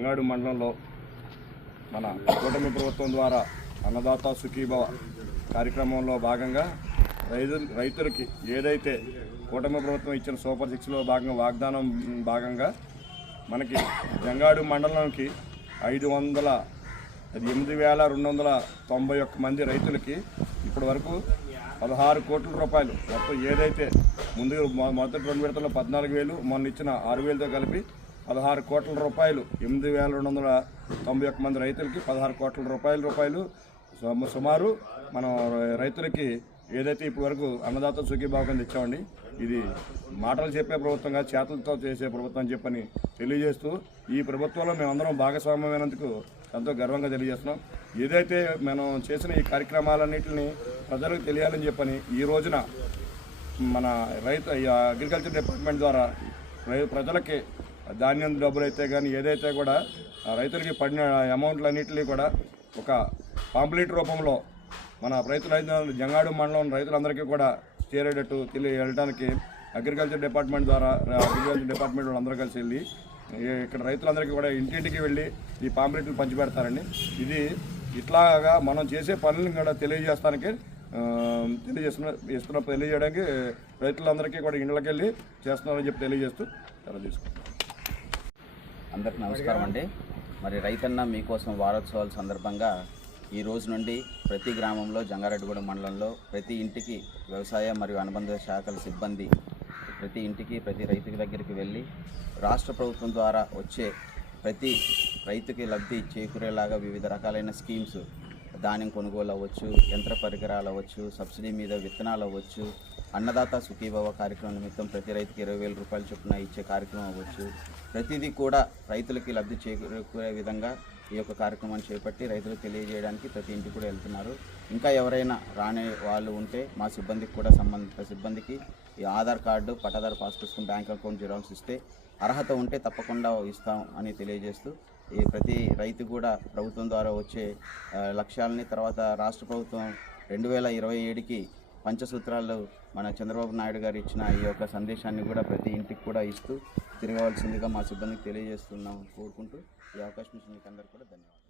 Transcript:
జంగాడు మండలంలో మన కూటమి ప్రభుత్వం ద్వారా అన్నదాత సుఖీభవ కార్యక్రమంలో భాగంగా రైతులకి ఏదైతే కూటమి ప్రభుత్వం ఇచ్చిన సూపర్ 6లో వాగ్దానం భాగంగా మనకి జంగాడు మండలానికి 8,291 మంది రైతులకి ఇప్పటి వరకు 16 కోట్ల రూపాయలు మొత్తం ఏదైతే ముందు మొదటి 2 విడతల్లో 14,000 మొన్న ఇచ్చిన 6,000తో కలిపి 16 కోట్ల రూపాయలు 8,291 మంది రైతులకి 16 కోట్ల రూపాయలు సుమారు మనం రైతులకి ఏదైతే ఇప్పటి వరకు అన్నదాత సుఖీభావ కింద ఇచ్చామండి. ఇది మాటలు చెప్పే ప్రభుత్వంగా చేతులతో చేసే ప్రభుత్వం అని చెప్పని తెలియజేస్తూ ఈ ప్రభుత్వంలో మేమందరం భాగస్వామ్యమైనందుకు ఎంతో గర్వంగా తెలియజేస్తున్నాం. ఏదైతే మనం చేసిన ఈ కార్యక్రమాలన్నింటినీ ప్రజలకు తెలియాలని చెప్పని ఈ రోజున మన అగ్రికల్చర్ డిపార్ట్మెంట్ ద్వారా ప్రజలకి ధాన్యం డబ్బులు అయితే కానీ ఏదైతే కూడా రైతులకి పడిన అమౌంట్లన్నింటినీ కూడా ఒక పాంప్లెట్ రూపంలో మన జంగాడు మండలం రైతులందరికీ కూడా చేరేటట్టు వెళ్ళడానికి అగ్రికల్చర్ డిపార్ట్మెంట్ ద్వారా అగ్రికల్చర్ డిపార్ట్మెంట్ వాళ్ళందరూ కలిసి వెళ్ళి ఇక్కడ రైతులందరికీ కూడా ఇంటింటికి వెళ్ళి ఈ పాంప్లెట్లు పంచిపెడతారండి. ఇది ఇట్లాగా మనం చేసే పనులను కూడా తెలియజేయడానికి రైతులందరికీ కూడా ఇళ్ళకి వెళ్ళి చేస్తున్నారని చెప్పి తెలియజేస్తూ సెలవు తీసుకుంటాం. అందరికీ నమస్కారం అండి. మరి రైతన్న మీకోసం వారోత్సవాల సందర్భంగా ఈ రోజు నుండి ప్రతి గ్రామంలో జంగారెడ్డిగూడెం మండలంలో ప్రతి ఇంటికి వ్యవసాయ మరియు అనుబంధ శాఖల సిబ్బంది ప్రతి ఇంటికి ప్రతి రైతు దగ్గరికి వెళ్ళి రాష్ట్ర ప్రభుత్వం ద్వారా వచ్చే ప్రతి రైతుకి లబ్ధి చేకూరేలాగా వివిధ రకాలైన స్కీమ్స్, ధాన్యం కొనుగోలు అవ్వచ్చు, యంత్ర పరికరాలు అవ్వచ్చు, సబ్సిడీ మీద విత్తనాలు అవ్వచ్చు, అన్నదాత సుఖీభవ కార్యక్రమం నిమిత్తం ప్రతి రైతుకి 20,000 రూపాయల చొప్పున ఇచ్చే కార్యక్రమం అవ్వచ్చు, ప్రతిదీ కూడా రైతులకి లబ్ధి చేకూరే విధంగా ఈ యొక్క కార్యక్రమాన్ని చేపట్టి రైతులకు తెలియజేయడానికి ప్రతి ఇంటికి కూడా వెళ్తున్నారు. ఇంకా ఎవరైనా రాని వాళ్ళు ఉంటే మా సిబ్బందికి కూడా సంబంధిత సిబ్బందికి ఈ ఆధార్ కార్డు, పట్టాదారు పాస్ పుస్తకం, బ్యాంక్ అకౌంట్ జిరాక్స్ ఇస్తే అర్హత ఉంటే తప్పకుండా ఇస్తాం అని తెలియజేస్తూ ఈ ప్రతి రైతు కూడా ప్రభుత్వం ద్వారా వచ్చే లక్ష్యాలని తర్వాత రాష్ట్ర ప్రభుత్వం 2027కి పంచసూత్రాలు మన చంద్రబాబు నాయుడు గారు ఇచ్చిన ఈ యొక్క సందేశాన్ని కూడా ప్రతి ఇంటికి కూడా ఇస్తూ తిరగవలసిందిగా మా సిబ్బందికి తెలియజేస్తున్నాం కోరుకుంటూ ఈ అవకాశం ఇచ్చిన మీకు అందరికీ కూడా ధన్యవాదాలు.